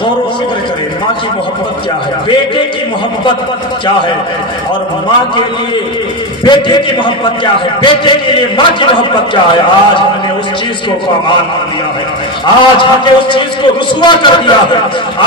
غور و فکر کریں ماں کی محبت کیا ہے، بیٹے کی محبت کیا ہے، اور ماں کے لیے بیٹے کی محبت کیا ہے، بیٹے کے لیے ماں کی محبت کیا ہے۔ آج ہم نے اس چیز کو پامال کر دیا ہے، آج ہم نے اس چیز کو رسوا کر دیا ہے،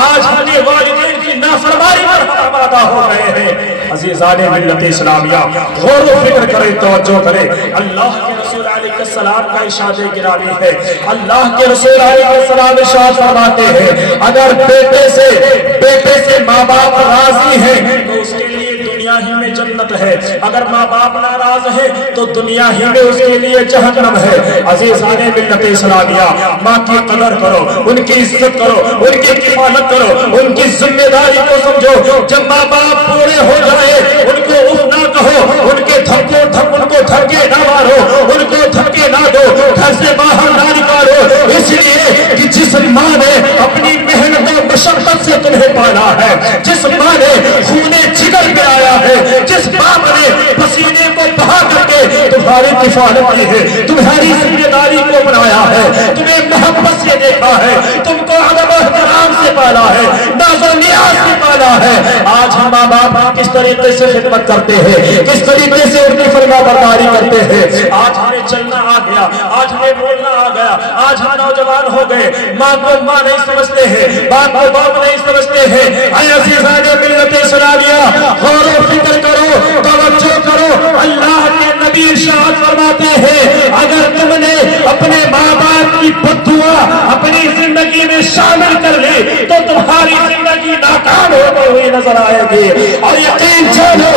آج ہم نے والدین کی نافرمانی پر آمادہ ہو گئے ہیں۔ عزیزان ملت اسلامیہ غور و فکر کریں، توجہ کریں۔ اللہ کے رسول علیہ السلام کا ارشاد گرامی ہے، اللہ کے رسول علیہ السلام ارشاد فرماتے ہیں اگر بیٹے سے ماں باپ راضی ہیں تو اس کے لیے دنیا ہی میں جنت ہے، اگر ماں باپ ناراض ہے تو دنیا ہی میں اس کے لیے جہنم ہے۔ عزیزان ملت اسلامیہ ماں کی قدر کرو، ان کی عزت کرو، ان کی کفالت کرو، ان کی ذمہ داری کو سمجھو۔ جب ماں باپ پورے ہو جائے ان کو اف نہ کہو، ان کے ان کو دھکے نہ مارو، ان کو دھکے نہ دو، گھر سے باہر نہ نکالو، اس لیے کہ جس ماں نے اپنی محنت و مشقت سے تمہیں پالا ہے، جس ماں نے خون جگر پلایا ہے، جس باپ نے پسینے کو بہا کر کے تمہاری کفالت کی ہے، تمہاری ذمہ داری کو بنایا ہے، تمہیں محبت سے دیکھا ہے، تم کو ادب و احترام سے پالا ہے، ناز و نیاز سے پالا ہے۔ آج ہم ماں باپ کس طریقے سے خدمت کرتے ہیں، کس طریقے سے ان کی فرما برداری کرتے ہیں۔ آج ہمیں چلنا آ گیا، آج ہمیں بولنا آ گیا، آج ہم نوجوان ہو گئے، ماں کو ماں نہیں سمجھتے ہیں، باپ کو باپ نہیں سمجھتے ہیں۔ اے عزیزان ملت اسلامیہ غور و فکر کرو، توجہ کرو۔ اللہ کے نبی ارشاد فرماتے ہیں اگر تم نے اپنے ماں باپ کی بد دعا اپنی زندگی میں شامل کر لی تو تمہاری زندگی ناکام ہوتی ہوئی نظر آئے گی۔ اور یقین جانو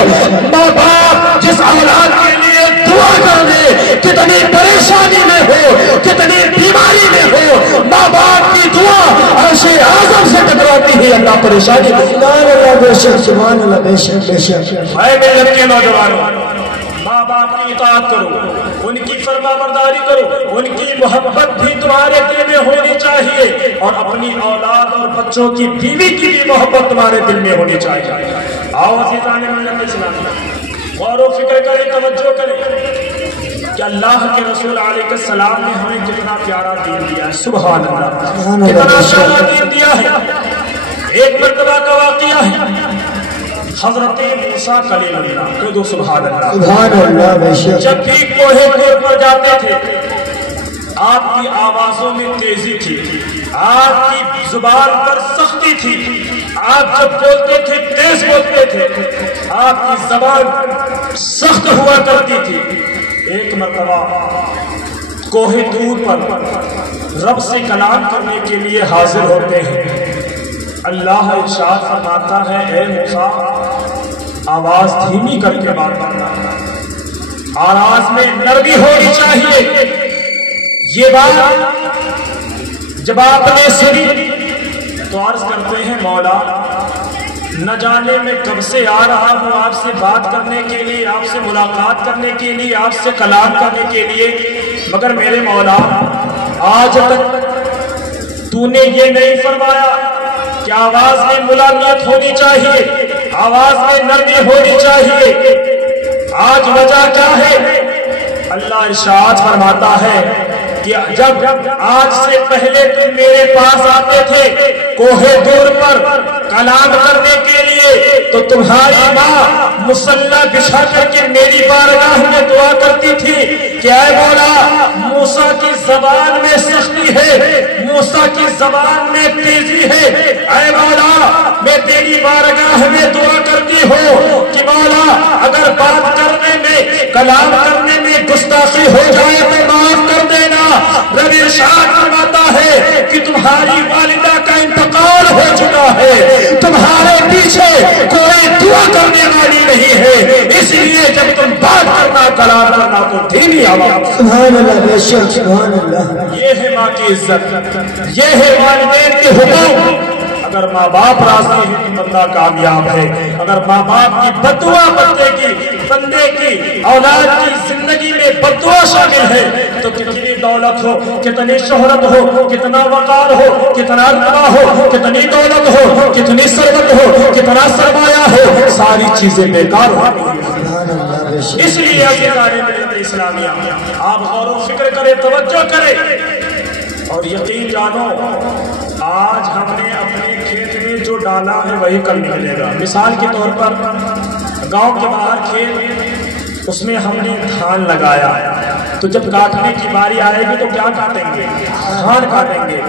ماں باپ جس اولاد کے لیے دعا کر دے، کتنی پریشانی میں ہو، کتنی بیماری میں ہو، ماں باپ کی دعا عرش اعظم سے ٹکراتی ہے، اللہ پریشانی سبحان اللہ بے شک، سبحان اللہ بے شک بے شک۔ اے ملت کے نوجوانوں، ماں باپ کی اطاعت کرو، ان کی فرما برداری کرو، ان کی محبت بھی تمہارے دل میں ہونی چاہیے، اور اپنی اولاد اور بچوں کی بیوی کی بھی محبت تمہارے دل میں ہونی چاہیے۔ آؤ عزیزان ملت اسلامیہ غور و فکر کریں، توجہ کریں کہ اللہ کے رسول علیہ السلام نے ہمیں کتنا پیارا دین دیا ہے۔ سبحان اللہ، کتنا پیارا دین دیا ہے۔ ایک مرتبہ کا واقعہ ہے، حضرت موسیٰ کلیم اللہ، کوئی دو سبحان اللہ، سبحان اللہ بے شک۔ جب بھی کوہ طور پر جاتے تھے آپ کی آوازوں میں تیزی تھی، آپ کی زبان پر سختی تھی، آپ جب بولتے تھے تیز بولتے تھے، آپ کی زبان سخت ہوا کرتی تھی۔ ایک مرتبہ کوہ طور پر رب سے کلام کرنے کے لیے حاضر ہوتے ہیں، اللہ ارشاد فرماتا ہے اے موسیٰ آواز دھیمی کر کے بات کرنا، آواز میں نرمی ہونی چاہیے۔ یہ بات جب آپ نے سنی تو عرض کرتے ہیں مولا نہ جانے میں کب سے آ رہا ہوں آپ سے بات کرنے کے لیے، آپ سے ملاقات کرنے کے لیے، آپ سے کلام کرنے کے لیے، مگر میرے مولا آج تک تو نے یہ نہیں فرمایا کہ آواز میں ملائمیت ہونی چاہیے، آواز میں نرمی ہونی چاہیے، آج وجہ کیا ہے؟ اللہ ارشاد فرماتا ہے کہ جب آج سے پہلے تم میرے پاس آتے تھے کوہ طور پر کلام کرنے کے لیے تو تمہاری ماں مصلی بچھا کر کے میری بارگاہ میں دعا کرتی تھی کہ اے مولا موسیٰ کی زبان میں سختی ہے، موسیٰ کی زبان میں تیزی ہے، اے مولا میں تیری بارگاہ میں دعا کرتی ہوں کہ مولا اگر بات کرنے میں کلام کرنے میں گستاخی ہو جائے تو معاف کر دینا۔ رب ارشاد فرماتا ہے کہ تمہاری والدہ کا انتقال ہو چکا ہے، تمہارے پیچھے کوئی دعا کرنے والی نہیں ہے، اس لیے جب تم بات کرنا کلام کرنا تو دھیمی آواز۔ سبحان اللہ بے شک، سبحان اللہ۔ یہ ہے ماں کی عزت، یہ ہے والدین کے حقوق۔ اگر ماں باپ راضی ہے تو بندہ کامیاب ہے، اگر ماں باپ کی بد دعا بندے کی اولاد کی زندگی میں بد دعا شامل ہے تو کتنی دولت ہو، کتنی شہرت ہو، کتنا وقار ہو، کتنا رتبہ ہو، کتنی دولت ہو، کتنی ثروت ہو، کتنا سرمایہ ہو، ساری چیزیں بیکار ہوتی ہیں۔ اس لیے عزیزان ملت اسلامیہ آپ غور و فکر کریں، توجہ کریں اور یقین جانو آج ہم نے کالا ہے وہی کل نکلے گا. مثال کے طور پر گاؤں کے باہر کھیت، اس میں ہم نے دھان لگایا، تو جب کاٹنے کی باری آئے گی تو کیا کاٹیں گے؟ دھان کاٹیں گے.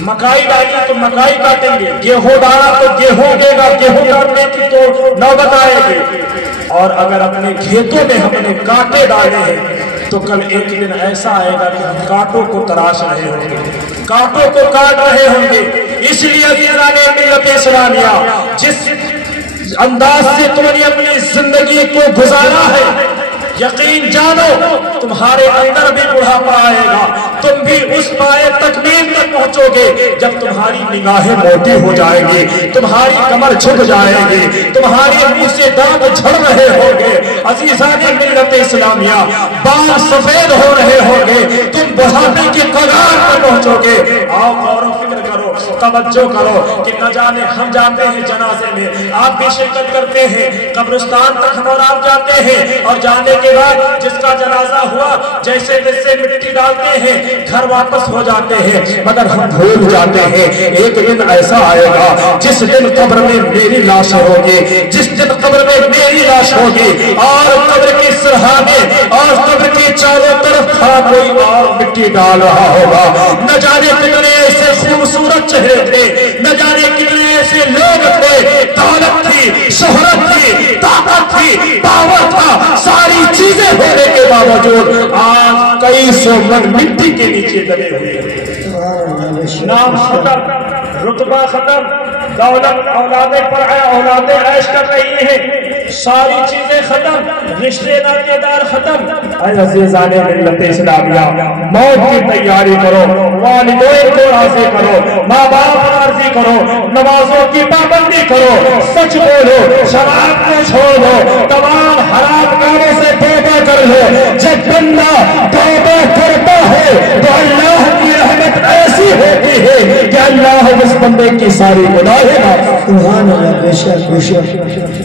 مکائی ڈالی تو مکائی کاٹیں گے، گیہوں ڈالا تو گیہوں اگے گا، گیہوں کاٹنے کی تو نوبت آئے گی. اور اگر اپنے کھیتوں میں ہم نے کانٹے ڈالے ہیں تو کل ایک دن ایسا آئے گا کہ ہم کانٹوں کو تراش رہے ہوں گے، کانٹوں کو کاٹ رہے ہوں گے. اس لیے عزیزان ملت اسلامیہ، جس انداز سے تم نے اپنی زندگی کو گزارا ہے، یقین جانو تمہارے اندر بھی بڑھاپا آئے گا. تم بھی اس پائے تکمیل تک پہنچو گے جب تمہاری نگاہیں موٹی ہو جائیں گی، تمہاری کمر جھک جائے گی، تمہارے منہ سے دانت جھڑ رہے ہوں گے. عزیزان ملت اسلامیہ، بال سفید ہو رہے ہوں گے، تم بڑھاپے کی کگار پر پہنچو گے. آؤ غور و فکر کرو، توجہ کرو کہ نہ جانے ہم جاتے ہیں جنازے میں، آپ بھی شرکت کرتے ہیں، قبرستان تک ہم اور آپ جاتے ہیں، اور جانے کے بعد جس کا جنازہ ہوا جیسے جیسے مٹی ڈالتے ہیں گھر واپس ہو جاتے ہیں، مگر ہم بھول جاتے ہیں ایک دن ایسا آئے گا جس دن قبر میں میری لاش ہوگی، جس دن قبر میں میری لاش ہوگی، اور قبر کی سرحانے اور قبر کی چاروں طرف کھڑا کوئی اور مٹی ڈال رہا ہوگا. نہ جانے کتنے ایسے خوبصورت چہرے تھے، نہ جانے کتنے ایسے لوگ تھے، دولت تھی، شہرت تھی، طاقت تھی، پاور تھا، ساری چیزیں ہونے کے باوجود آج کئی سو من مٹی کے نیچے دبے ہوئے ہیں. نام ختم، رتبہ ختم، دولت اولادیں پر اولادیں عیش کر رہی ہیں، ساری چیزیں ختم، رشتے ناطے دار ختم. اے عزیزان ملت اسلامیہ، موت کی تیاری کرو، والدین کو راضی کرو، ماں باپ کو راضی کرو، نمازوں کی پابندی کرو، سچ بولو، شراب کو چھوڑ دو، تمام حرام کاموں سے توبہ کر لو. جب بندہ توبہ کرتا ہے تو اللہ کی رحمت ایسی ہوتی ہے کہ اللہ اس بندے کی ساری گناہیں معاف. سبحان اللہ. بے شک بے شک.